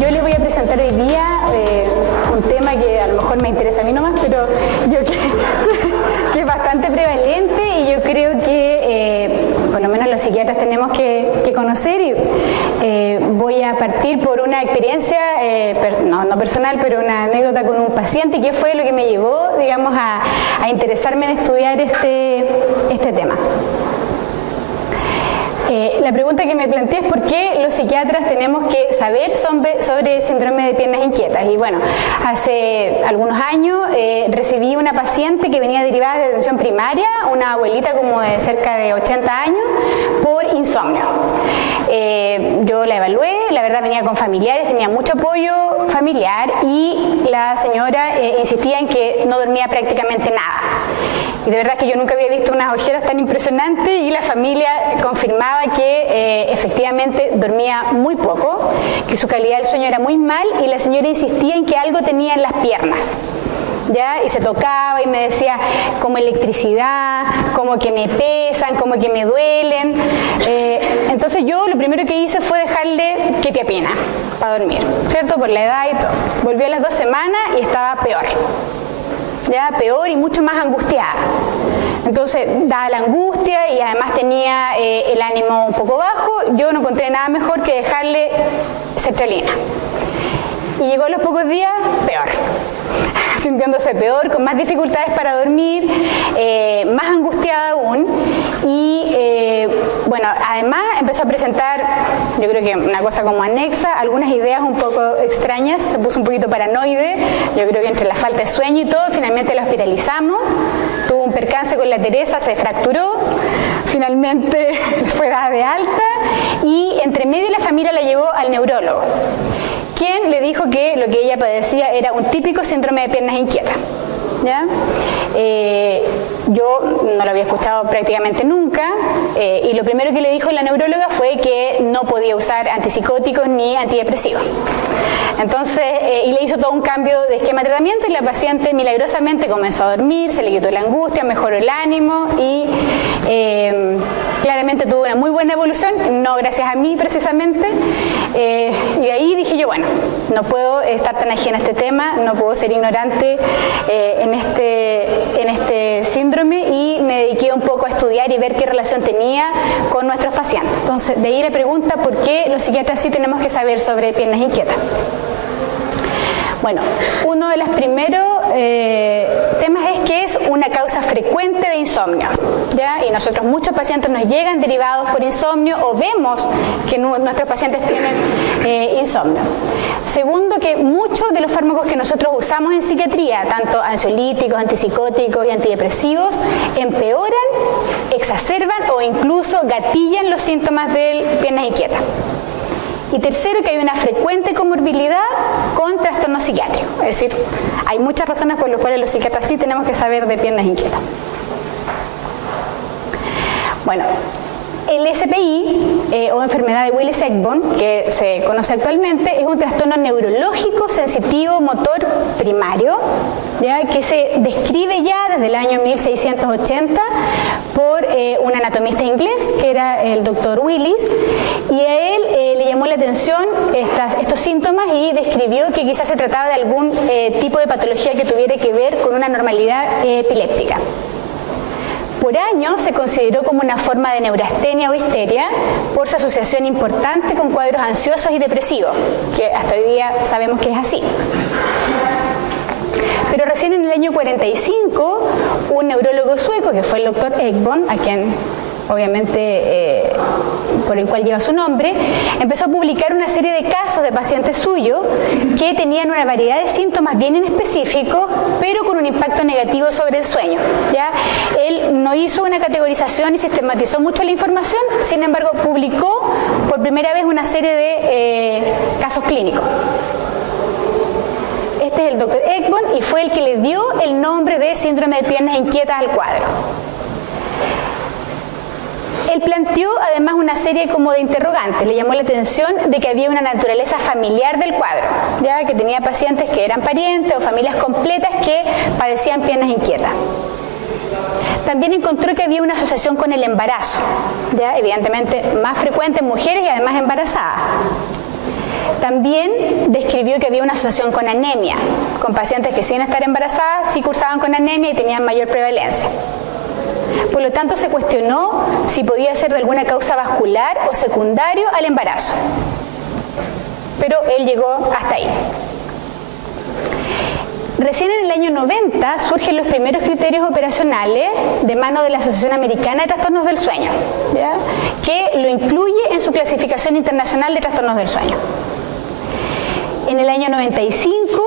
Yo les voy a presentar hoy día un tema que a lo mejor me interesa a mí nomás, pero yo que es bastante prevalente y yo creo que por lo menos los psiquiatras tenemos que conocer, y voy a partir por una experiencia, no personal, pero una anécdota con un paciente, que fue lo que me llevó, digamos, a interesarme en estudiar este tema. La pregunta que me planteé es por qué los psiquiatras tenemos que saber sobre síndrome de piernas inquietas. Y bueno, hace algunos años recibí una paciente que venía derivada de atención primaria, una abuelita como de cerca de 80 años, por insomnio. Yo la evalué, la verdad venía con familiares, tenía mucho apoyo familiar, y la señora insistía en que no dormía prácticamente nada. Y de verdad que yo nunca había visto unas ojeras tan impresionantes, y la familia confirmaba que efectivamente dormía muy poco, que su calidad del sueño era muy mal, y la señora insistía en que algo tenía en las piernas. ¿Ya? Y se tocaba y me decía como electricidad, como que me pesan, como que me duelen. Entonces yo lo primero que hice fue dejarle quetiapina para dormir, ¿cierto? Por la edad y todo. Volvió a las 2 semanas y estaba peor. Ya, peor y mucho más angustiada. Entonces, dada la angustia y además tenía el ánimo un poco bajo, yo no encontré nada mejor que dejarle sertralina. Y llegó a los pocos días peor, sintiéndose peor, con más dificultades para dormir, más angustiada aún, y bueno, además empezó a presentar, yo creo que una cosa como anexa, algunas ideas un poco extrañas, se puso un poquito paranoide, yo creo que entre la falta de sueño y todo, finalmente la hospitalizamos, tuvo un percance con la Teresa, se fracturó, finalmente fue dada de alta, y entre medio la familia la llevó al neurólogo, quien le dijo que lo que ella padecía era un típico síndrome de piernas inquietas. ¿Ya? Yo no lo había escuchado prácticamente nunca, y lo primero que le dijo la neuróloga fue que no podía usar antipsicóticos ni antidepresivos. Entonces, y le hizo todo un cambio de esquema de tratamiento, y la paciente milagrosamente comenzó a dormir, se le quitó la angustia, mejoró el ánimo, y claramente tuvo una muy buena evolución, no gracias a mí precisamente, y de ahí dije yo, bueno, no puedo estar tan ajena a este tema, no puedo ser ignorante en este síndrome, y me dediqué un poco a estudiar y ver qué relación tenía con nuestros pacientes. Entonces, de ahí la pregunta, ¿por qué los psiquiatras sí tenemos que saber sobre piernas inquietas? Bueno, uno de los primeros temas es que es una causa frecuente de insomnio, ¿ya? Y nosotros, muchos pacientes nos llegan derivados por insomnio, o vemos que nuestros pacientes tienen insomnio. Segundo, que muchos de los fármacos que nosotros usamos en psiquiatría, tanto ansiolíticos, antipsicóticos y antidepresivos, empeoran, exacerban o incluso gatillan los síntomas de piernas inquietas. Y tercero, que hay una frecuente comorbilidad con trastornos psiquiátricos. Es decir, hay muchas razones por las cuales los psiquiatras sí tenemos que saber de piernas inquietas. Bueno, el SPI, o enfermedad de Willis-Egbon, que se conoce actualmente, es un trastorno neurológico sensitivo motor primario, ¿ya? Que se describe ya desde el año 1680 por un anatomista inglés, que era el doctor Willis, y a él le llamó la atención estos síntomas y describió que quizás se trataba de algún tipo de patología que tuviera que ver con una normalidad epiléptica. Por años se consideró como una forma de neurastenia o histeria por su asociación importante con cuadros ansiosos y depresivos, que hasta hoy día sabemos que es así. Pero recién en el año 45, un neurólogo sueco, que fue el doctor Egbon, a quien obviamente por el cual lleva su nombre, empezó a publicar una serie de casos de pacientes suyos que tenían una variedad de síntomas bien específicos, pero con un impacto negativo sobre el sueño. ¿Ya? Él no hizo una categorización y sistematizó mucho la información, sin embargo publicó por primera vez una serie de casos clínicos. Este es el doctor Egbon y fue el que le dio el nombre de síndrome de piernas inquietas al cuadro. Él planteó además una serie como de interrogantes, le llamó la atención de que había una naturaleza familiar del cuadro, ya que tenía pacientes que eran parientes o familias completas que padecían piernas inquietas. También encontró que había una asociación con el embarazo, ya evidentemente más frecuente en mujeres y además embarazadas. También describió que había una asociación con anemia, con pacientes que sin estar embarazadas sí cursaban con anemia y tenían mayor prevalencia. Por lo tanto, se cuestionó si podía ser de alguna causa vascular o secundario al embarazo. Pero él llegó hasta ahí. Recién en el año 90 surgen los primeros criterios operacionales de mano de la Asociación Americana de Trastornos del Sueño, ¿ya?, que lo incluye en su clasificación internacional de trastornos del sueño. En el año 95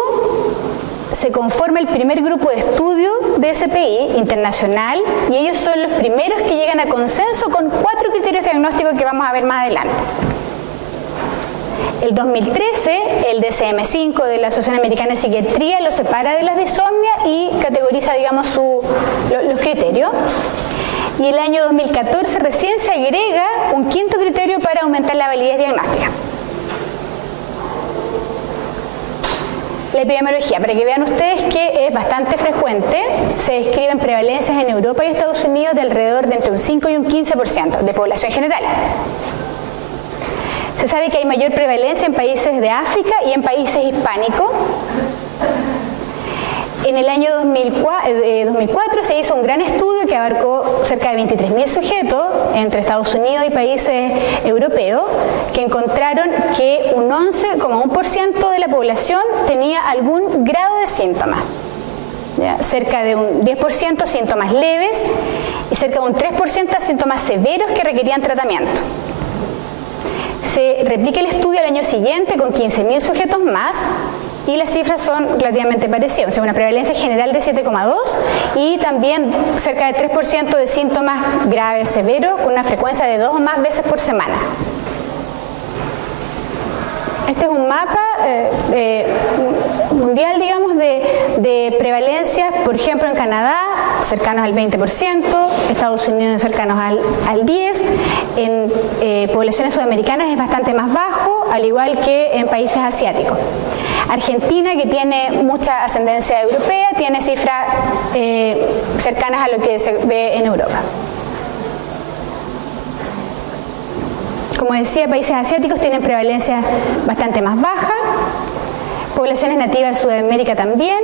se conforma el primer grupo de estudio de SPI internacional y ellos son los primeros que llegan a consenso con 4 criterios diagnósticos que vamos a ver más adelante. El 2013, el DSM-5 de la Asociación Americana de Psiquiatría lo separa de las disomnias y categoriza, digamos, los criterios. Y el año 2014 recién se agrega un 5.º criterio para aumentar la validez diagnóstica. La epidemiología, para que vean ustedes que es bastante frecuente, se describen prevalencias en Europa y Estados Unidos de alrededor de entre un 5 y un 15% de población general. Se sabe que hay mayor prevalencia en países de África y en países hispánicos. En el año 2004 se hizo un gran estudio que abarcó cerca de 23.000 sujetos entre Estados Unidos y países europeos, que encontraron que un 11,1% de la población tenía algún grado de síntomas. ¿Ya? Cerca de un 10% síntomas leves y cerca de un 3% síntomas severos que requerían tratamiento. Se replica el estudio al año siguiente con 15.000 sujetos más y las cifras son relativamente parecidas, o sea, una prevalencia general de 7,2 y también cerca de 3% de síntomas graves severos con una frecuencia de 2 o más veces por semana. Este es un mapa mundial, digamos, de prevalencias, por ejemplo, en Canadá, cercanos al 20%, Estados Unidos cercanos al 10%, en poblaciones sudamericanas es bastante más bajo, al igual que en países asiáticos. Argentina, que tiene mucha ascendencia europea, tiene cifras cercanas a lo que se ve en Europa. Como decía, países asiáticos tienen prevalencia bastante más baja, poblaciones nativas de Sudamérica también,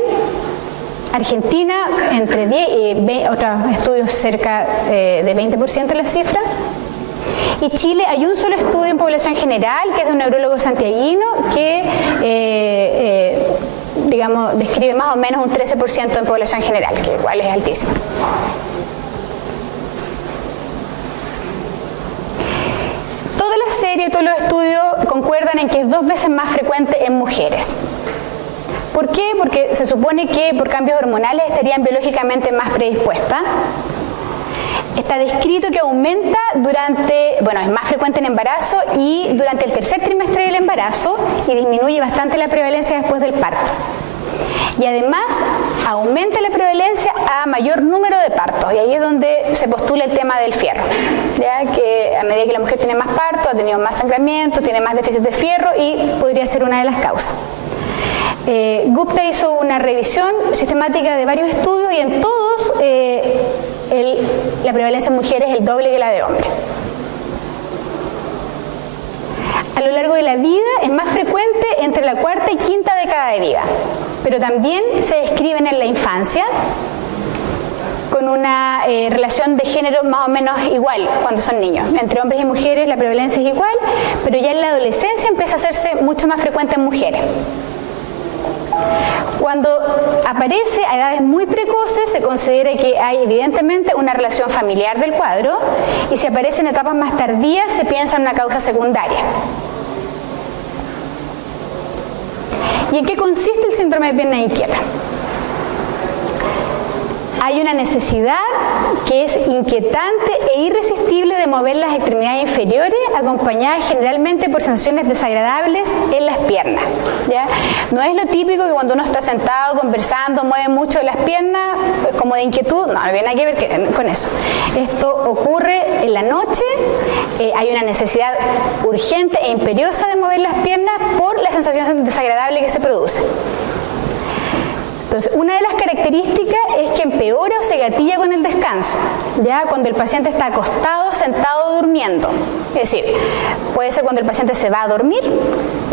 Argentina entre 10 y 20, otros estudios cerca de 20% de la cifra, y Chile hay un solo estudio en población general que es de un neurólogo santiaguino que digamos, describe más o menos un 13% en población general, que igual es altísimo. Todas las series, todos los estudios concuerdan en que es 2 veces más frecuente en mujeres. ¿Por qué? Porque se supone que por cambios hormonales estarían biológicamente más predispuestas. Está descrito que aumenta es más frecuente en embarazo y durante el tercer trimestre del embarazo y disminuye bastante la prevalencia después del parto. Y además aumenta la prevalencia a mayor número de partos y ahí es donde se postula el tema del fierro, ya que a medida que la mujer tiene más parto, ha tenido más sangramiento, tiene más déficit de fierro y podría ser una de las causas. Gupta hizo una revisión sistemática de varios estudios y en todos la prevalencia en mujeres es el doble que la de hombres. A lo largo de la vida es más frecuente entre la 4ª y 5ª década de vida, pero también se describen en la infancia con una relación de género más o menos igual cuando son niños. Entre hombres y mujeres la prevalencia es igual, pero ya en la adolescencia empieza a hacerse mucho más frecuente en mujeres. Cuando aparece a edades muy precoces se considera que hay evidentemente una relación familiar del cuadro y si aparece en etapas más tardías se piensa en una causa secundaria. ¿Y en qué consiste el síndrome de pierna inquieta? Hay una necesidad que es inquietante e irresistible de mover las extremidades inferiores, acompañadas generalmente por sensaciones desagradables en las piernas, ¿ya? No es lo típico que cuando uno está sentado conversando mueve mucho las piernas como de inquietud, no tiene nada que ver con eso. Esto ocurre en la noche, hay una necesidad urgente e imperiosa de mover las piernas por la sensación desagradable que se produce. Entonces, una de las características es que empeora o se gatilla con el descanso, ya cuando el paciente está acostado, sentado o durmiendo. Es decir, puede ser cuando el paciente se va a dormir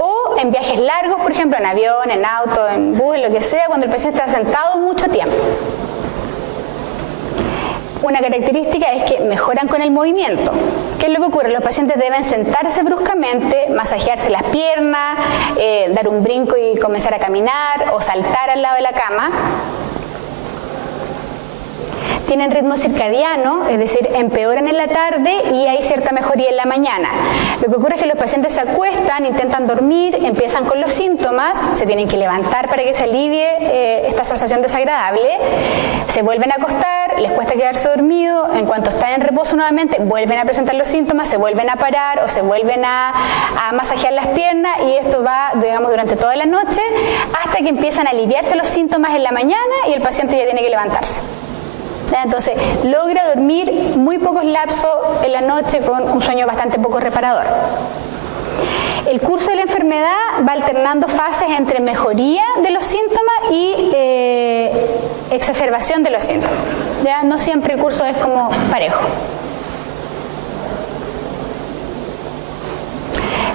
o en viajes largos, por ejemplo, en avión, en auto, en bus, en lo que sea, cuando el paciente está sentado mucho tiempo. Una característica es que mejoran con el movimiento. ¿Qué es lo que ocurre? Los pacientes deben sentarse bruscamente, masajearse las piernas, dar un brinco y comenzar a caminar o saltar al lado de la cama. Tienen ritmo circadiano, es decir, empeoran en la tarde y hay cierta mejoría en la mañana. Lo que ocurre es que los pacientes se acuestan, intentan dormir, empiezan con los síntomas, se tienen que levantar para que se alivie esta sensación desagradable, se vuelven a acostar, les cuesta quedarse dormido, en cuanto están en reposo nuevamente vuelven a presentar los síntomas, se vuelven a parar o se vuelven a masajear las piernas y esto va, digamos, durante toda la noche hasta que empiezan a aliviarse los síntomas en la mañana y el paciente ya tiene que levantarse. Entonces, logra dormir muy pocos lapsos en la noche con un sueño bastante poco reparador. El curso de la enfermedad va alternando fases entre mejoría de los síntomas y exacerbación de los síntomas. ¿Ya? No siempre el curso es como parejo.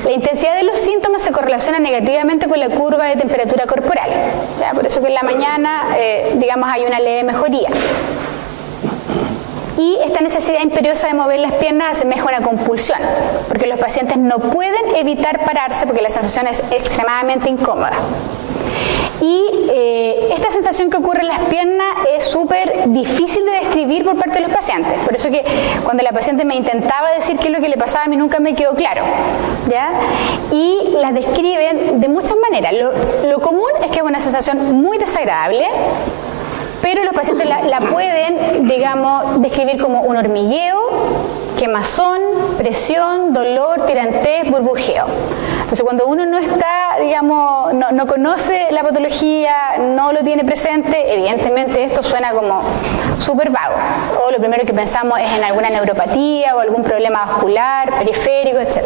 La intensidad de los síntomas se correlaciona negativamente con la curva de temperatura corporal. ¿Ya? Por eso que en la mañana, digamos, hay una leve mejoría. Y esta necesidad imperiosa de mover las piernas asemeja una compulsión, porque los pacientes no pueden evitar pararse porque la sensación es extremadamente incómoda. Y esta sensación que ocurre en las piernas es súper difícil de describir por parte de los pacientes. Por eso que cuando la paciente me intentaba decir qué es lo que le pasaba, a mí nunca me quedó claro, ¿ya? Y las describen de muchas maneras. Lo común es que es una sensación muy desagradable, pero los pacientes la pueden, digamos, describir como un hormigueo, quemazón, presión, dolor, tirantez, burbujeo. Entonces, cuando uno no está, digamos, no conoce la patología, no lo tiene presente, evidentemente esto suena como súper vago. O lo primero que pensamos es en alguna neuropatía o algún problema vascular, periférico, etc.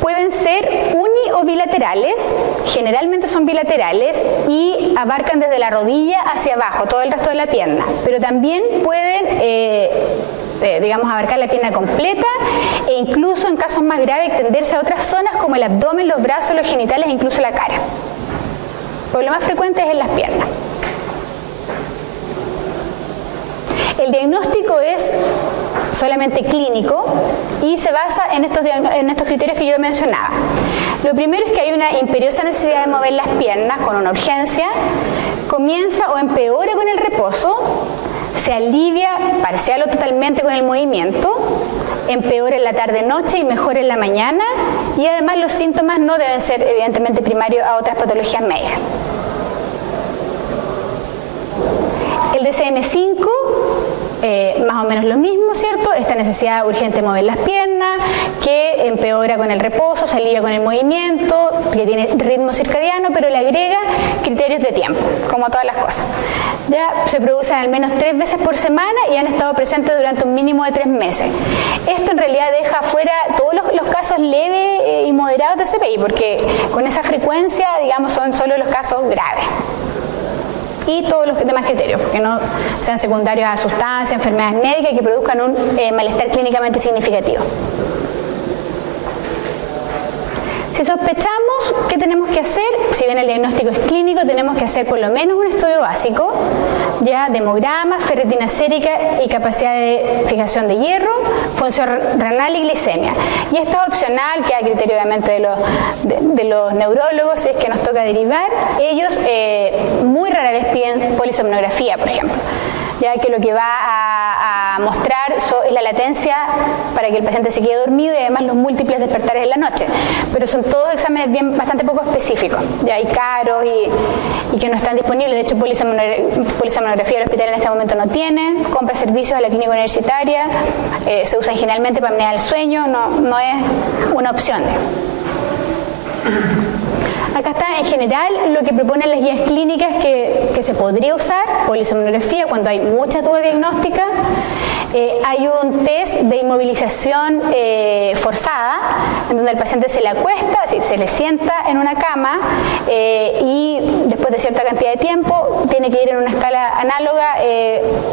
Pueden ser uni o bilaterales, generalmente son bilaterales y abarcan desde la rodilla hacia abajo todo el resto de la pierna, pero también pueden, digamos, abarcar la pierna completa e incluso en casos más graves extenderse a otras zonas como el abdomen, los brazos, los genitales e incluso la cara. Pero lo más frecuente es en las piernas. El diagnóstico es solamente clínico y se basa en estos criterios que yo mencionaba. Lo primero es que hay una imperiosa necesidad de mover las piernas con una urgencia, comienza o empeora con el reposo, se alivia parcial o totalmente con el movimiento, empeora en la tarde-noche y mejora en la mañana, y además los síntomas no deben ser evidentemente primarios a otras patologías médicas. El DSM-5, más o menos lo mismo, ¿cierto? Esta necesidad urgente de mover las piernas, que empeora con el reposo, se alivia con el movimiento, que tiene ritmo circadiano, pero le agrega criterios de tiempo, como todas las cosas. Ya se producen al menos 3 veces por semana y han estado presentes durante un mínimo de 3 meses. Esto en realidad deja fuera todos los casos leves y moderados de CPI, porque con esa frecuencia, digamos, son solo los casos graves. Y todos los demás criterios, que no sean secundarios a sustancias, enfermedades médicas que produzcan un malestar clínicamente significativo. Si sospechamos, ¿qué tenemos que hacer? Si bien el diagnóstico es clínico, tenemos que hacer por lo menos un estudio básico, ya de hemograma, ferritina sérica y capacidad de fijación de hierro, función renal y glicemia. Y esto es opcional, que a criterio obviamente de los neurólogos, si es que nos toca derivar. Ellos muy rara vez piden polisomnografía, por ejemplo, ya que lo que va a mostrar es la latencia para que el paciente se quede dormido y además los múltiples despertares en la noche. Pero son todos exámenes bastante poco específicos, ya hay caros y que no están disponibles. De hecho, polisomnografía el hospital en este momento no tiene, compra servicios a la clínica universitaria, se usan generalmente para apnea del sueño, no es una opción. Acá está en general lo que proponen las guías clínicas que se podría usar, polisomnografía, cuando hay mucha duda diagnóstica. Hay un test de inmovilización forzada, en donde el paciente se le acuesta, es decir, se le sienta en una cama y después de cierta cantidad de tiempo tiene que ir en una escala análoga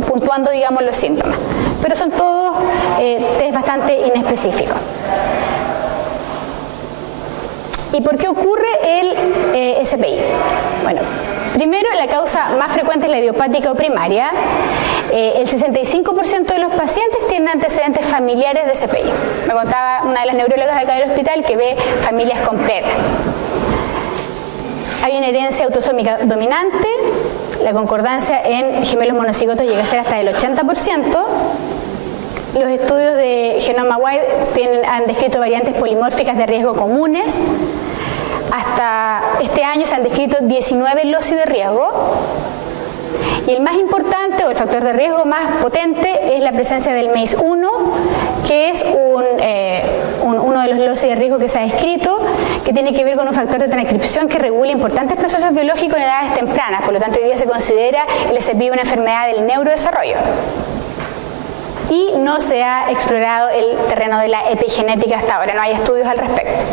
puntuando, digamos, los síntomas. Pero son todos test bastante inespecíficos. ¿Y por qué ocurre el SPI? Bueno, primero, la causa más frecuente es la idiopática o primaria. El 65% de los pacientes tienen antecedentes familiares de SPI. Me contaba una de las neurólogas acá del hospital que ve familias completas. Hay una herencia autosómica dominante. La concordancia en gemelos monocigotos llega a ser hasta del 80%. Los estudios de genoma wide han descrito variantes polimórficas de riesgo comunes. Hasta este año se han descrito 19 loci de riesgo. Y el más importante, o el factor de riesgo más potente, es la presencia del MEIS1, que es uno de los loci de riesgo que se ha descrito, que tiene que ver con un factor de transcripción que regula importantes procesos biológicos en edades tempranas. Por lo tanto, hoy día se considera el SPI una enfermedad del neurodesarrollo. Y no se ha explorado el terreno de la epigenética hasta ahora, no hay estudios al respecto.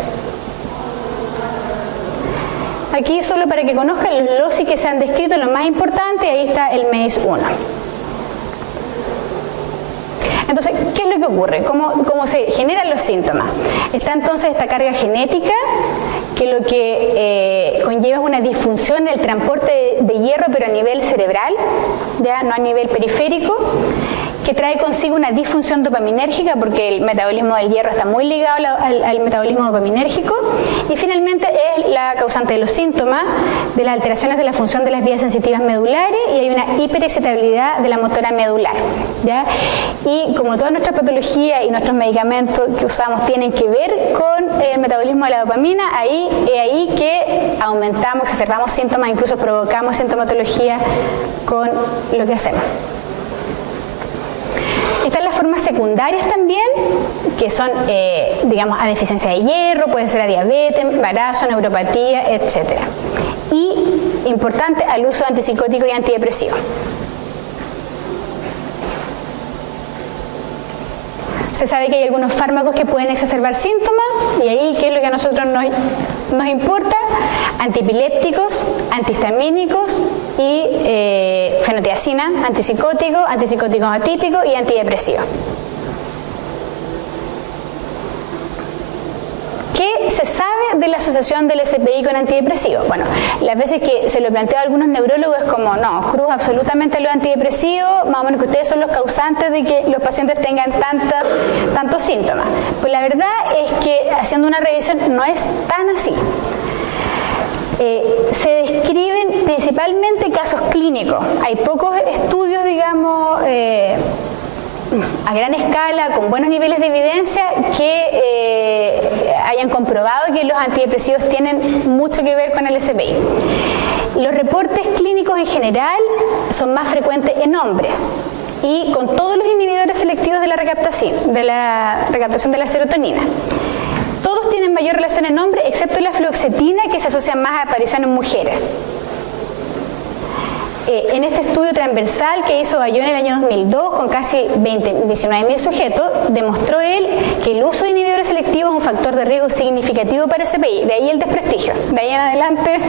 Aquí solo para que conozcan los loci que se han descrito, lo más importante, ahí está el MEIS1. Entonces, ¿qué es lo que ocurre? ¿Cómo se generan los síntomas? Está entonces esta carga genética, que lo que conlleva es una disfunción en el transporte de hierro, pero a nivel cerebral, ya no a nivel periférico, que trae consigo una disfunción dopaminérgica, porque el metabolismo del hierro está muy ligado al metabolismo dopaminérgico, y finalmente es la causante de los síntomas, de las alteraciones de la función de las vías sensitivas medulares, y hay una hiperexcitabilidad de la motora medular, ¿ya? Y como todas nuestras patologías y nuestros medicamentos que usamos tienen que ver con el metabolismo de la dopamina, es ahí que aumentamos, exacerbamos síntomas, incluso provocamos sintomatología con lo que hacemos. Están las formas secundarias también, que son, digamos, a deficiencia de hierro, puede ser a diabetes, embarazo, neuropatía, etc. Y, importante, al uso de antipsicóticos y antidepresivos. Se sabe que hay algunos fármacos que pueden exacerbar síntomas, y ahí, ¿qué es lo que a nosotros nos importa? Antipilépticos, antihistamínicos y fenotiazina, antipsicóticos atípicos y antidepresivos. ¿Qué se sabe de la asociación del SPI con antidepresivos? Bueno, las veces que se lo planteó a algunos neurólogos es como, no, cruz absolutamente los antidepresivos, más o menos que ustedes son los causantes de que los pacientes tengan tantos síntomas. Pues la verdad es que, haciendo una revisión, no es tan así. Se describen principalmente casos clínicos. Hay pocos estudios, digamos, a gran escala, con buenos niveles de evidencia, que hayan comprobado que los antidepresivos tienen mucho que ver con el SPI. Los reportes clínicos en general son más frecuentes en hombres y con todos los inhibidores selectivos de la recaptación de la serotonina. Todos tienen mayor relación en hombres, excepto la fluoxetina, que se asocia más a aparición en mujeres. En este estudio transversal que hizo Bayón en el año 2002 con casi 19.000 sujetos, demostró él que el uso de inhibidores selectivos es un factor de riesgo significativo para SPI, de ahí el desprestigio. De ahí en adelante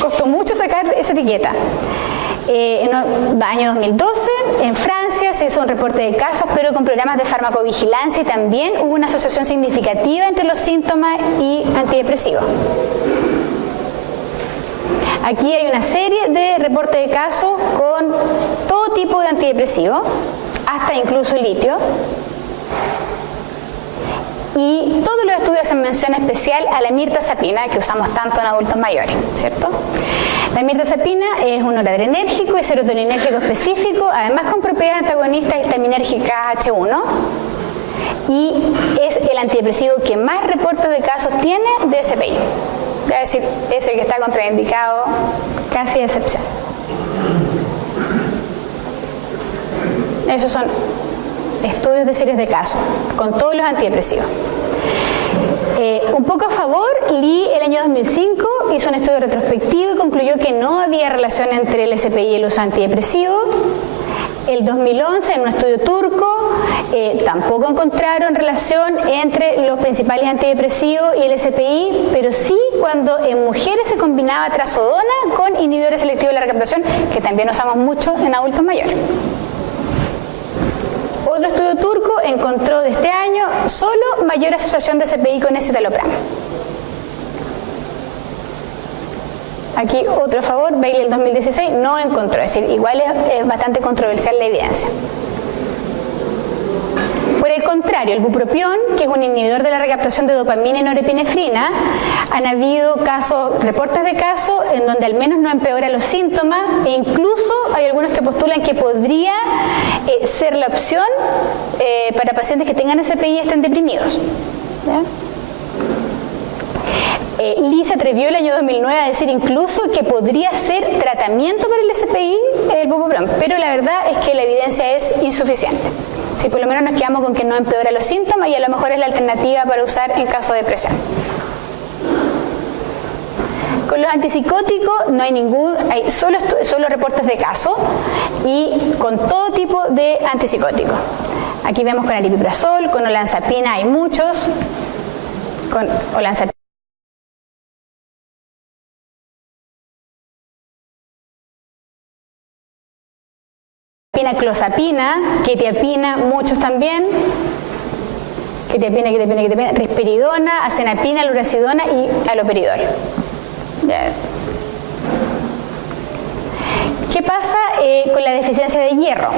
costó mucho sacar esa etiqueta. En el año 2012, en Francia, se hizo un reporte de casos, pero con programas de farmacovigilancia, y también hubo una asociación significativa entre los síntomas y antidepresivos. Aquí hay una serie de reportes de casos con todo tipo de antidepresivos, hasta incluso litio. Y todos los estudios hacen mención especial a la mirtazapina, que usamos tanto en adultos mayores, ¿cierto? La mirtazapina es un noradrenérgico y serotoninérgico específico, además con propiedades antagonistas histaminérgicas H1, y es el antidepresivo que más reportes de casos tiene de SPI. Es decir, es el que está contraindicado casi de excepción. Esos son estudios de series de casos con todos los antidepresivos. Un poco a favor, Lee el año 2005 hizo un estudio retrospectivo y concluyó que no había relación entre el SPI y el uso antidepresivo. El 2011, en un estudio turco, tampoco encontraron relación entre los principales antidepresivos y el SPI, pero sí cuando en mujeres se combinaba trazodona con inhibidores selectivos de la recaptación, que también usamos mucho en adultos mayores. Otro estudio turco encontró de este año solo mayor asociación de SPI con escitalopram. Aquí otro favor, Bailey el 2016 no encontró, es decir, igual es bastante controversial la evidencia. Por el contrario, el bupropión, que es un inhibidor de la recaptación de dopamina y norepinefrina, han habido reportes de casos en donde al menos no empeora los síntomas e incluso hay algunos que postulan que podría ser la opción para pacientes que tengan SPI y estén deprimidos. ¿Ya? Lee se atrevió el año 2009 a decir incluso que podría ser tratamiento para el SPI el bupropión, pero la verdad es que la evidencia es insuficiente. Si por lo menos nos quedamos con que no empeora los síntomas y a lo mejor es la alternativa para usar en caso de depresión. Con los antipsicóticos no hay hay solo reportes de casos y con todo tipo de antipsicóticos. Aquí vemos con aripiprazol, con olanzapina hay muchos, con olanzapina, clozapina, quetiapina, muchos también, quetiapina, risperidona, acenapina, luracidona y aloperidol. ¿Qué pasa con la deficiencia de hierro?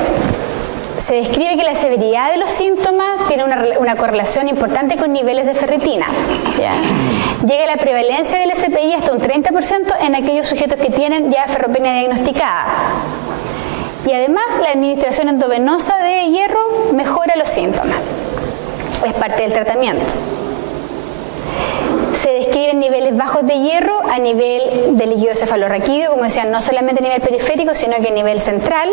Se describe que la severidad de los síntomas tiene una correlación importante con niveles de ferritina. ¿Ya? Llega la prevalencia del SPI hasta un 30% en aquellos sujetos que tienen ya ferropenia diagnosticada. Y además la administración endovenosa de hierro mejora los síntomas. Es parte del tratamiento. Se describen niveles bajos de hierro a nivel de líquido cefalorraquídeo, como decía, no solamente a nivel periférico, sino que a nivel central.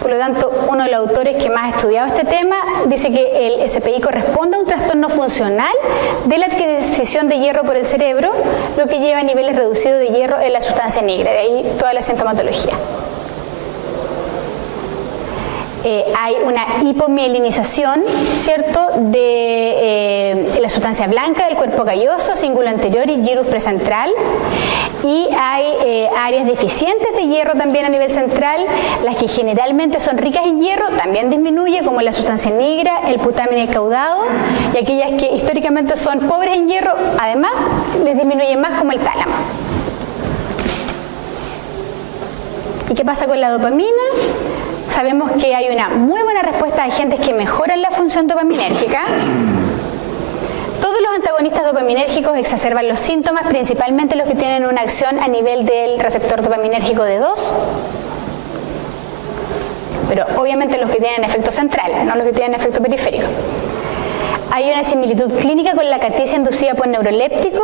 Por lo tanto, uno de los autores que más ha estudiado este tema dice que el SPI corresponde a un trastorno funcional de la adquisición de hierro por el cerebro, lo que lleva a niveles reducidos de hierro en la sustancia negra, de ahí toda la sintomatología. Hay una hipomielinización, ¿cierto?, de la sustancia blanca del cuerpo calloso, cíngulo anterior y gyrus precentral, y hay áreas deficientes de hierro también a nivel central, las que generalmente son ricas en hierro también disminuye, como la sustancia negra, el putamen caudado, y aquellas que históricamente son pobres en hierro, además les disminuye más, como el tálamo. ¿Y qué pasa con la dopamina? Sabemos que hay una muy buena respuesta de agentes que mejoran la función dopaminérgica. Todos los antagonistas dopaminérgicos exacerban los síntomas, principalmente los que tienen una acción a nivel del receptor dopaminérgico de 2, pero obviamente los que tienen efecto central, no los que tienen efecto periférico. Hay una similitud clínica con la caticia inducida por neuroléptico.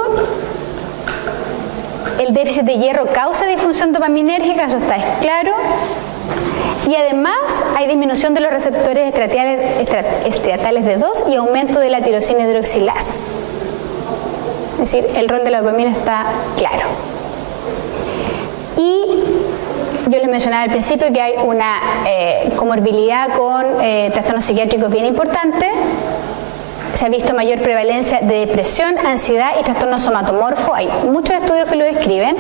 El déficit de hierro causa disfunción dopaminérgica, eso está claro. Y además hay disminución de los receptores estriatales de 2 y aumento de la tirosina hidroxilasa. Es decir, el rol de la dopamina está claro. Y yo les mencionaba al principio que hay una comorbilidad con trastornos psiquiátricos bien importante. Se ha visto mayor prevalencia de depresión, ansiedad y trastorno somatomorfo. Hay muchos estudios que lo describen.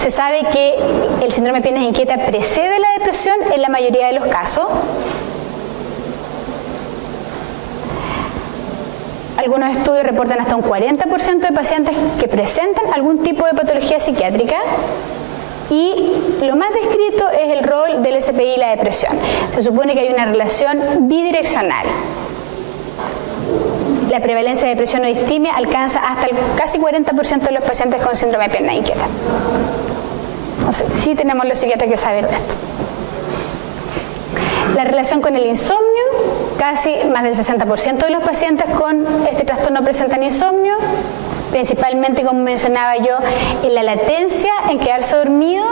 Se sabe que el síndrome de piernas inquietas precede la depresión en la mayoría de los casos. Algunos estudios reportan hasta un 40% de pacientes que presentan algún tipo de patología psiquiátrica. Y lo más descrito es el rol del SPI y la depresión. Se supone que hay una relación bidireccional. La prevalencia de depresión o distimia alcanza hasta el casi 40% de los pacientes con síndrome de piernas inquietas. Entonces, sí tenemos los psiquiatras que saber de esto. La relación con el insomnio, casi más del 60% de los pacientes con este trastorno presentan insomnio, principalmente, como mencionaba yo, en la latencia, en quedarse dormido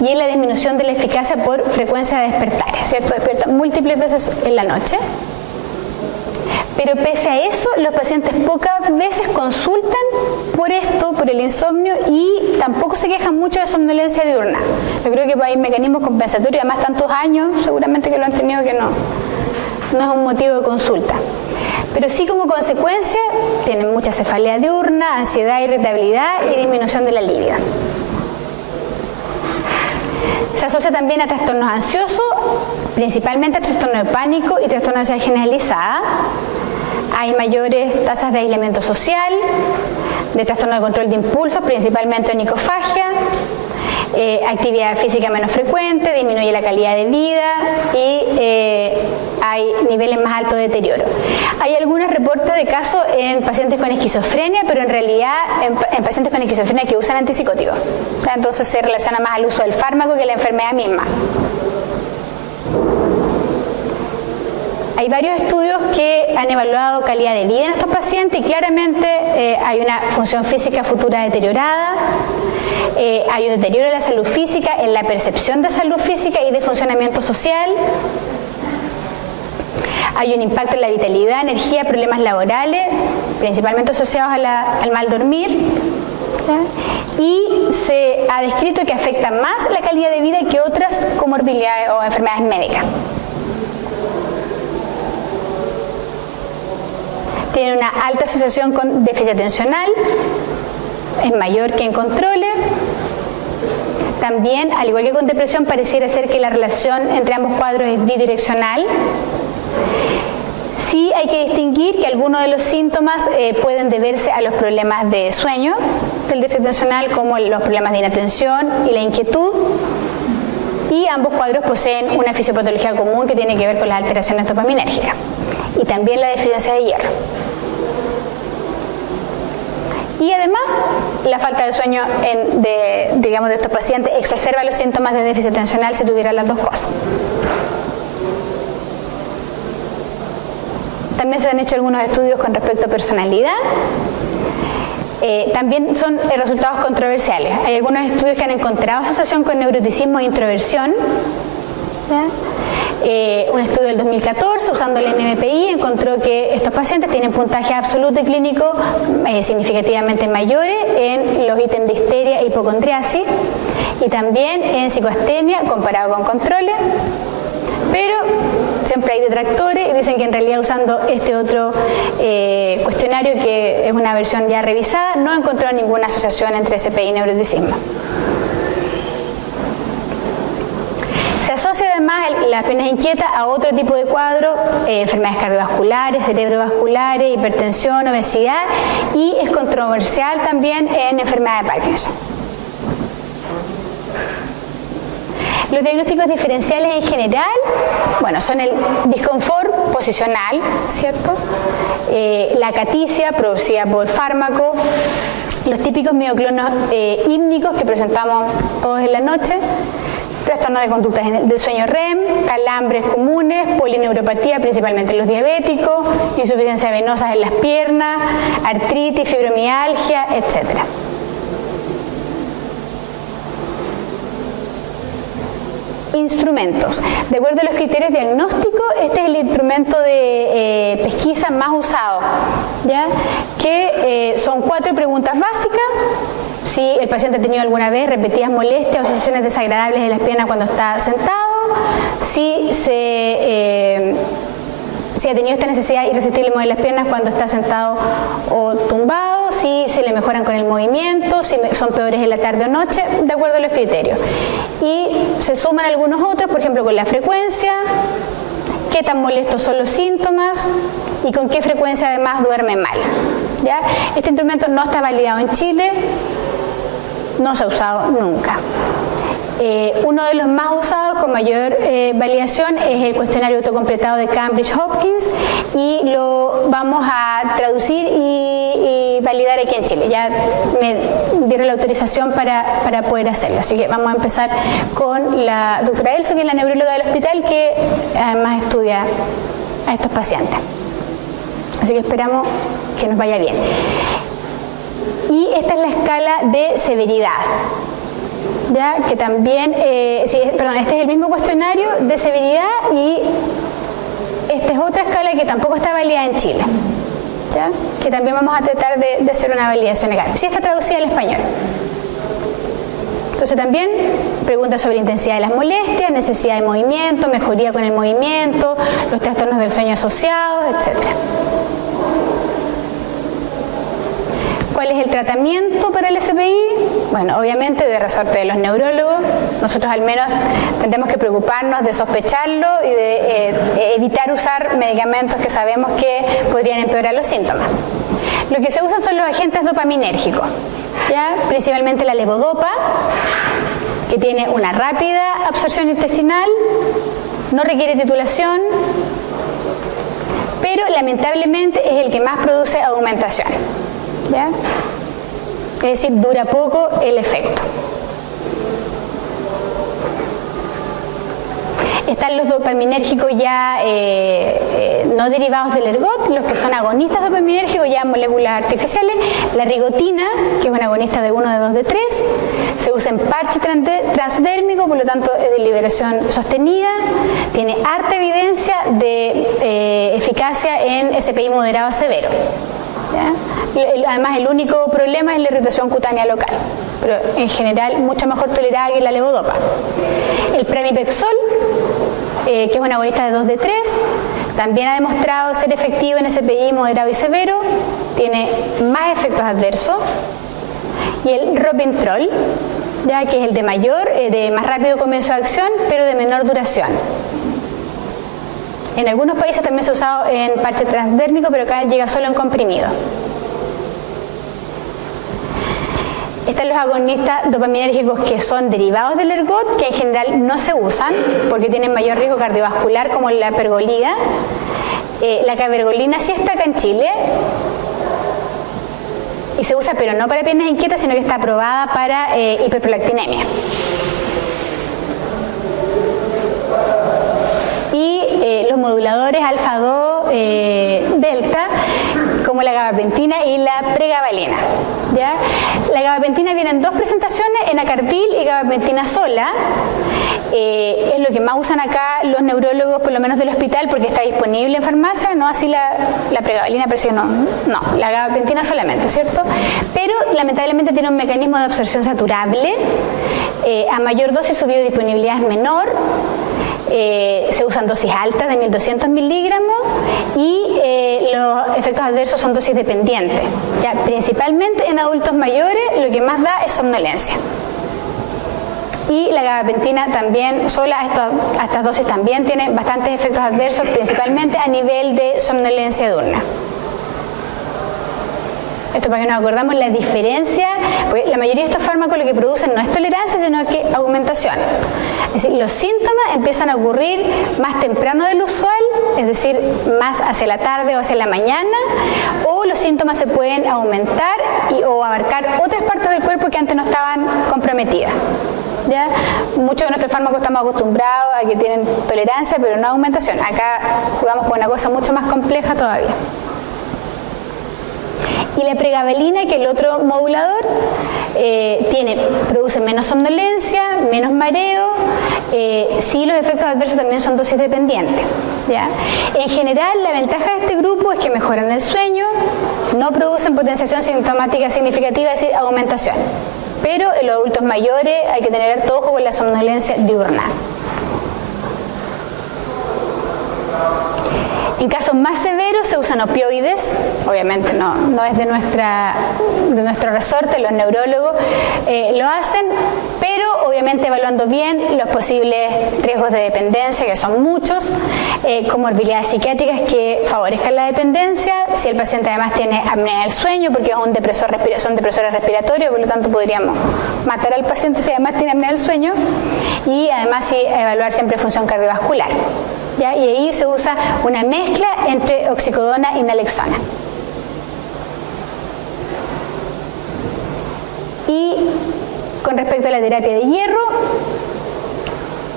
y en la disminución de la eficacia por frecuencia de despertares, ¿cierto? Despiertan múltiples veces en la noche. Pero pese a eso, los pacientes pocas veces consultan por esto, por el insomnio, y tampoco se quejan mucho de somnolencia diurna. Yo creo que hay mecanismos compensatorios, además tantos años, seguramente que lo han tenido, que no es un motivo de consulta. Pero sí, como consecuencia, tienen mucha cefalea diurna, ansiedad, irritabilidad y disminución de la libido. Se asocia también a trastornos ansiosos, principalmente a trastorno de pánico y trastorno de ansiedad generalizada. Hay mayores tasas de aislamiento social, de trastorno de control de impulsos, principalmente onicofagia, actividad física menos frecuente, disminuye la calidad de vida y hay niveles más altos de deterioro. Hay algunos reportes de casos en pacientes con esquizofrenia, pero en realidad en pacientes con esquizofrenia que usan antipsicóticos. Entonces se relaciona más al uso del fármaco que la enfermedad misma. Hay varios estudios que han evaluado calidad de vida en estos pacientes y claramente hay una función física futura deteriorada. Hay un deterioro de la salud física, en la percepción de salud física y de funcionamiento social. Hay un impacto en la vitalidad, energía, problemas laborales, principalmente asociados al mal dormir. ¿Ya? Y se ha descrito que afecta más la calidad de vida que otras comorbilidades o enfermedades médicas. Tiene una alta asociación con déficit atencional, es mayor que en controles. También, al igual que con depresión, pareciera ser que la relación entre ambos cuadros es bidireccional. Sí hay que distinguir que algunos de los síntomas pueden deberse a los problemas de sueño del déficit atencional, como los problemas de inatención y la inquietud. Y ambos cuadros poseen una fisiopatología común que tiene que ver con las alteraciones dopaminérgicas y también la deficiencia de hierro. Y además, la falta de sueño de estos pacientes exacerba los síntomas de déficit atencional si tuvieran las dos cosas. También se han hecho algunos estudios con respecto a personalidad. También son resultados controversiales. Hay algunos estudios que han encontrado asociación con neuroticismo e introversión. ¿Ya? Un estudio del 2014 usando el MMPI encontró que estos pacientes tienen puntaje absoluto y clínico significativamente mayores en los ítems de histeria e hipocondriasis y también en psicoastenia comparado con controles, pero siempre hay detractores y dicen que en realidad usando este otro cuestionario, que es una versión ya revisada, no encontró ninguna asociación entre SPI y neuroticismo. Se asocia además las piernas inquietas a otro tipo de cuadros, enfermedades cardiovasculares, cerebrovasculares, hipertensión, obesidad, y es controversial también en enfermedad de Parkinson. Los diagnósticos diferenciales en general, bueno, son el disconfort posicional, ¿cierto? La acaticia producida por fármaco, los típicos mioclonos hípnicos que presentamos todos en la noche, trastornos de conductas del sueño REM, calambres comunes, polineuropatía principalmente en los diabéticos, insuficiencia venosa en las piernas, artritis, fibromialgia, etc. Instrumentos. De acuerdo a los criterios diagnósticos, este es el instrumento de pesquisa más usado, ¿ya? Que son 4 preguntas básicas. Si el paciente ha tenido alguna vez repetidas molestias o sensaciones desagradables en las piernas cuando está sentado, si ha tenido esta necesidad irresistible de mover las piernas cuando está sentado o tumbado, si se le mejoran con el movimiento, si son peores en la tarde o noche, de acuerdo a los criterios. Y se suman algunos otros, por ejemplo, con la frecuencia, qué tan molestos son los síntomas y con qué frecuencia además duerme mal. ¿Ya? Este instrumento no está validado en Chile, no se ha usado nunca. Uno de los más usados con mayor validación es el cuestionario autocompletado de Cambridge Hopkins y lo vamos a traducir y validar aquí en Chile. Ya me dieron la autorización para poder hacerlo, así que vamos a empezar con la doctora Elso, que es la neuróloga del hospital, que además estudia a estos pacientes. Así que esperamos que nos vaya bien. Y esta es la escala de severidad, ¿ya? Que también, este es el mismo cuestionario de severidad y esta es otra escala que tampoco está validada en Chile, ¿ya? Que también vamos a tratar de hacer una validación legal. Sí está traducida al español. Entonces también preguntas sobre intensidad de las molestias, necesidad de movimiento, mejoría con el movimiento, los trastornos del sueño asociados, etc. ¿Cuál es el tratamiento para el SPI? Bueno, obviamente de resorte de los neurólogos. Nosotros al menos tendremos que preocuparnos de sospecharlo y de evitar usar medicamentos que sabemos que podrían empeorar los síntomas. Lo que se usan son los agentes dopaminérgicos, ¿ya? Principalmente la levodopa, que tiene una rápida absorción intestinal, no requiere titulación, pero lamentablemente es el que más produce augmentación, ¿ya? Es decir, dura poco el efecto. Están los dopaminérgicos ya no derivados del ergot, los que son agonistas dopaminérgicos ya moléculas artificiales. La rigotina, que es un agonista de 1, de 2, de 3, se usa en parche transdérmico, por lo tanto es de liberación sostenida, tiene harta evidencia de eficacia en SPI moderado a severo, ¿ya? Además, el único problema es la irritación cutánea local, pero en general mucho mejor tolerada que la levodopa. El pramipexol, que es un agonista de 2, de 3, también ha demostrado ser efectivo en SPI moderado y severo, tiene más efectos adversos. Y el ropintrol, ya que es el de más rápido comienzo de acción, pero de menor duración. En algunos países también se ha usado en parche transdérmico, pero acá llega solo en comprimido. Están los agonistas dopaminérgicos que son derivados del ergot, que en general no se usan porque tienen mayor riesgo cardiovascular, como la pergolida. La cabergolina sí está acá en Chile y se usa, pero no para piernas inquietas, sino que está aprobada para hiperprolactinemia. Y los moduladores alfa-2 delta, como la gabapentina y la pregabalina, ¿ya? La gabapentina viene en 2 presentaciones, en acardil y gabapentina sola. Es lo que más usan acá los neurólogos, por lo menos del hospital, porque está disponible en farmacia, no así la pregabalina, pero sí no, la gabapentina solamente, ¿cierto? Pero lamentablemente tiene un mecanismo de absorción saturable, a mayor dosis su biodisponibilidad es menor. Se usan dosis altas de 1200 miligramos y los efectos adversos son dosis dependientes. Ya, principalmente en adultos mayores lo que más da es somnolencia. Y la gabapentina también, sola a estas dosis también tiene bastantes efectos adversos, principalmente a nivel de somnolencia diurna. Esto para que nos acordamos la diferencia, porque la mayoría de estos fármacos lo que producen no es tolerancia, sino que aumentación. Es decir, los síntomas empiezan a ocurrir más temprano del usual, es decir, más hacia la tarde o hacia la mañana, o los síntomas se pueden aumentar o abarcar otras partes del cuerpo que antes no estaban comprometidas. ¿Ya? Muchos de nuestros fármacos estamos acostumbrados a que tienen tolerancia, pero no aumentación. Acá jugamos con una cosa mucho más compleja todavía. Y la pregabalina, que es el otro modulador, produce menos somnolencia, menos mareo, sí los efectos adversos también son dosis dependientes, ¿ya? En general, la ventaja de este grupo es que mejoran el sueño, no producen potenciación sintomática significativa, es decir, aumentación. Pero en los adultos mayores hay que tener harto ojo con la somnolencia diurna. En casos más severos se usan opioides, obviamente no es de nuestro resorte, los neurólogos lo hacen, pero obviamente evaluando bien los posibles riesgos de dependencia, que son muchos, comorbilidades psiquiátricas que favorezcan la dependencia, si el paciente además tiene apnea del sueño, porque es un depresor son depresores respiratorios, por lo tanto podríamos matar al paciente si además tiene apnea del sueño, y además sí evaluar siempre función cardiovascular. ¿Ya? Y ahí se usa una mezcla entre oxicodona y naloxona. Y con respecto a la terapia de hierro,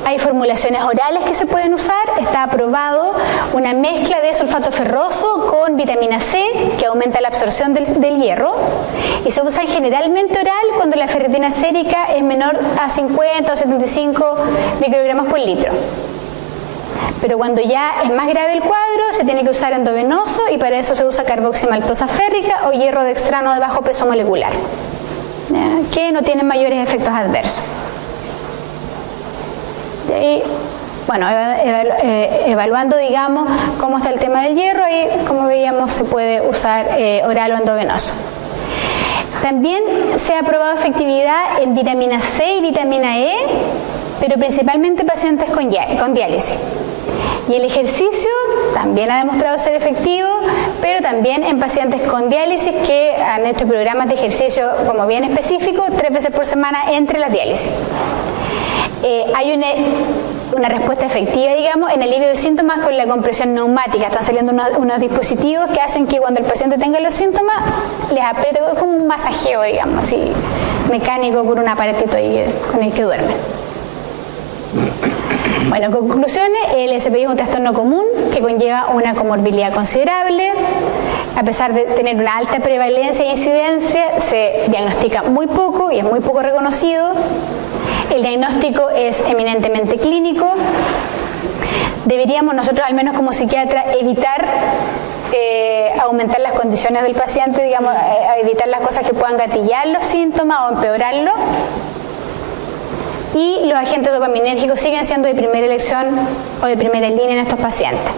hay formulaciones orales que se pueden usar. Está aprobado una mezcla de sulfato ferroso con vitamina C que aumenta la absorción del hierro, y se usa generalmente oral cuando la ferritina sérica es menor a 50 o 75 microgramos por litro. Pero cuando ya es más grave el cuadro, se tiene que usar endovenoso, y para eso se usa carboximaltosa férrica o hierro dextrano de bajo peso molecular, que no tienen mayores efectos adversos. Y ahí, bueno, evaluando, digamos, cómo está el tema del hierro, y como veíamos se puede usar oral o endovenoso. También se ha probado efectividad en vitamina C y vitamina E, pero principalmente pacientes con diálisis. Y el ejercicio también ha demostrado ser efectivo, pero también en pacientes con diálisis que han hecho programas de ejercicio como bien específicos 3 veces por semana entre las diálisis. Hay una respuesta efectiva, digamos, en alivio de síntomas con la compresión neumática. Están saliendo unos dispositivos que hacen que cuando el paciente tenga los síntomas, les apriete, como un masajeo, digamos, así, mecánico por un aparatito ahí con el que duermen. Bueno, conclusiones, el SPI es un trastorno común que conlleva una comorbilidad considerable. A pesar de tener una alta prevalencia e incidencia, se diagnostica muy poco y es muy poco reconocido. El diagnóstico es eminentemente clínico. Deberíamos nosotros, al menos como psiquiatras, evitar aumentar las condiciones del paciente, digamos, evitar las cosas que puedan gatillar los síntomas o empeorarlos. Y los agentes dopaminérgicos siguen siendo de primera elección o de primera línea en estos pacientes.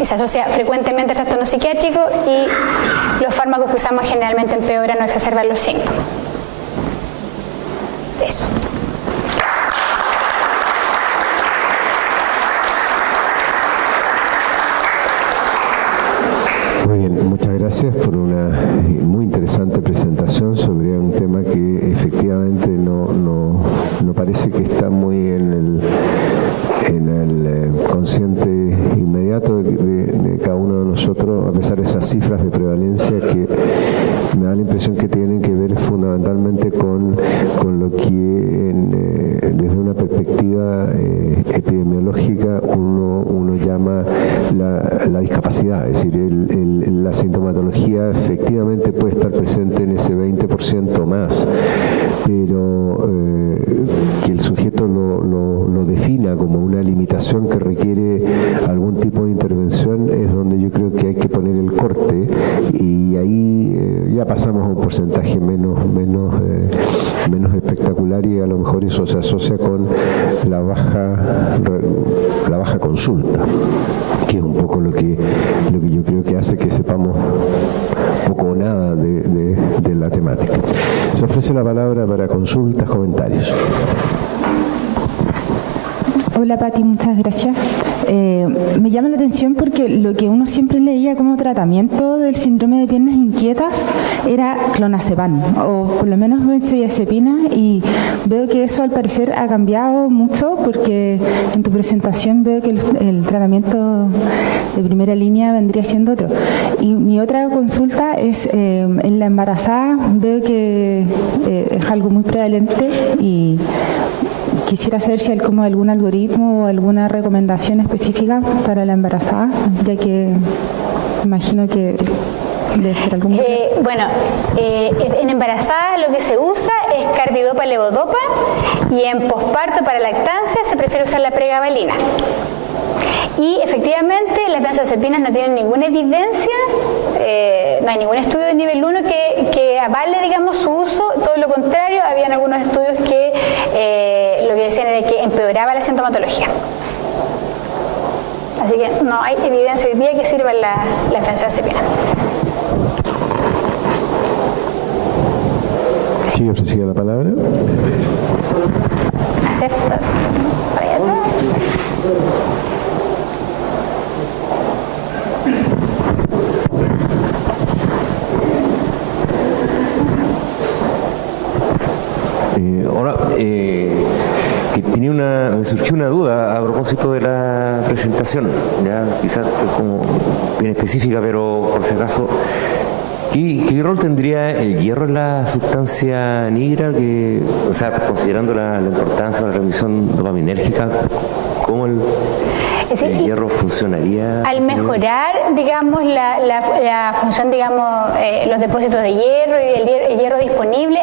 Y se asocia frecuentemente al trastorno psiquiátrico y los fármacos que usamos generalmente empeoran o exacerban los síntomas. Eso. Muy bien, muchas gracias por una muy interesante presentación sobre un tema que efectivamente no parece que está muy en el consciente inmediato de cada uno de nosotros, a pesar de esas cifras de prevalencia que me da la impresión que tienen que ver fundamentalmente con lo que desde una perspectiva epidemiológica uno llama la discapacidad, es decir, la sintomatología efectivamente puede estar presente en ese 20% más, pero que el sujeto lo defina como una limitación que requiere algún tipo de intervención es donde yo creo que hay que poner el corte, y ahí ya pasamos a un porcentaje menos espectacular, y a lo mejor eso se asocia con la baja consulta, que es un poco lo que yo creo que hace que sepamos poco o nada de la temática. Se ofrece la palabra para consultas, comentarios. Hola Pati, muchas gracias. Me llama la atención porque lo que uno siempre leía como tratamiento del síndrome de piernas inquietas era clonazepam, o por lo menos benzodiazepina, y veo que eso al parecer ha cambiado mucho, porque en tu presentación veo que el tratamiento de primera línea vendría siendo otro. Y mi otra consulta es en la embarazada, veo que es algo muy prevalente, y quisiera saber si hay como algún algoritmo o alguna recomendación específica para la embarazada, ya que imagino que debe ser algún... En embarazada lo que se usa es carbidopa, levodopa, y en posparto para lactancia se prefiere usar la pregabalina. Y efectivamente las benzodiazepinas no tienen ninguna evidencia, no hay ningún estudio de nivel 1 que avale, digamos, su uso. Todo lo contrario, habían algunos estudios que lo que decían era que empeoraba la sintomatología. Así que no hay evidencia hoy día que sirva la benzodiazepina. Sí, ofrecía la palabra. Ahora, que me surgió una duda a propósito de la presentación, ya quizás como bien específica, pero por si acaso, ¿qué rol tendría el hierro en la sustancia nigra? Considerando la importancia de la remisión dopaminérgica, ¿cómo el hierro funcionaría? Al mejorar, digamos, la función, digamos, los depósitos de hierro y el hierro disponible,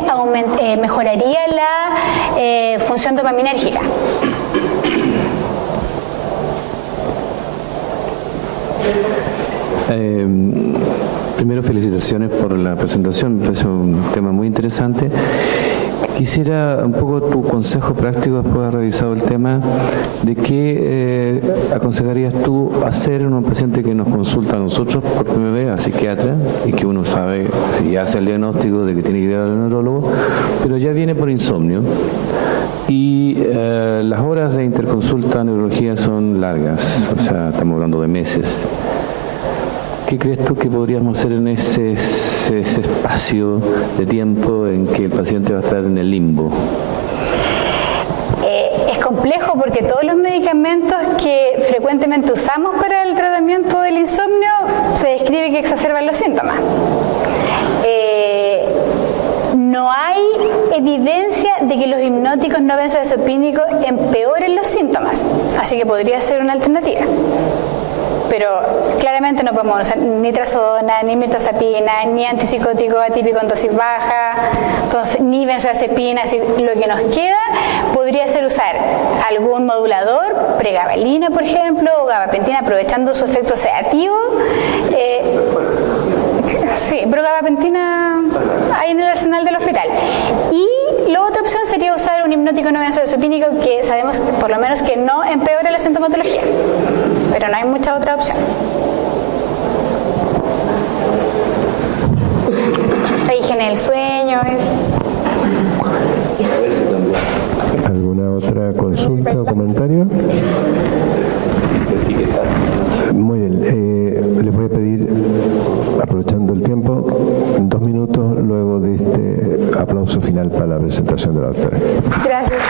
mejoraría la función dopaminérgica. Primero, felicitaciones por la presentación, me parece un tema muy interesante. Quisiera un poco tu consejo práctico después de haber revisado el tema, de qué aconsejarías tú hacer en un paciente que nos consulta a nosotros por primera vez, a psiquiatra, y que uno sabe, si ya hace el diagnóstico de que tiene que ir al neurólogo, pero ya viene por insomnio. Y las horas de interconsulta en neurología son largas, o sea, estamos hablando de meses. ¿Qué crees tú que podríamos hacer en ese espacio de tiempo en que el paciente va a estar en el limbo? Es complejo porque todos los medicamentos que frecuentemente usamos para el tratamiento del insomnio se describe que exacerban los síntomas. No hay evidencia de que los hipnóticos no benzodiazepínicos empeoren los síntomas, así que podría ser una alternativa. Pero claramente no podemos usar ni trazodona, ni mirtazapina, ni antipsicótico atípico en dosis baja, entonces, ni benzodiazepina. Es decir, lo que nos queda podría ser usar algún modulador, pregabalina por ejemplo, o gabapentina, aprovechando su efecto sedativo. Sí, pero gabapentina hay en el arsenal del hospital. Y la otra opción sería usar un hipnótico no benzodiazepínico que sabemos por lo menos que no empeora la sintomatología. Pero no hay mucha otra opción. La higiene del sueño. ¿Alguna otra consulta o comentario? Muy bien. Les voy a pedir, aprovechando el tiempo, 2 minutos luego de este aplauso final para la presentación de la doctora. Gracias.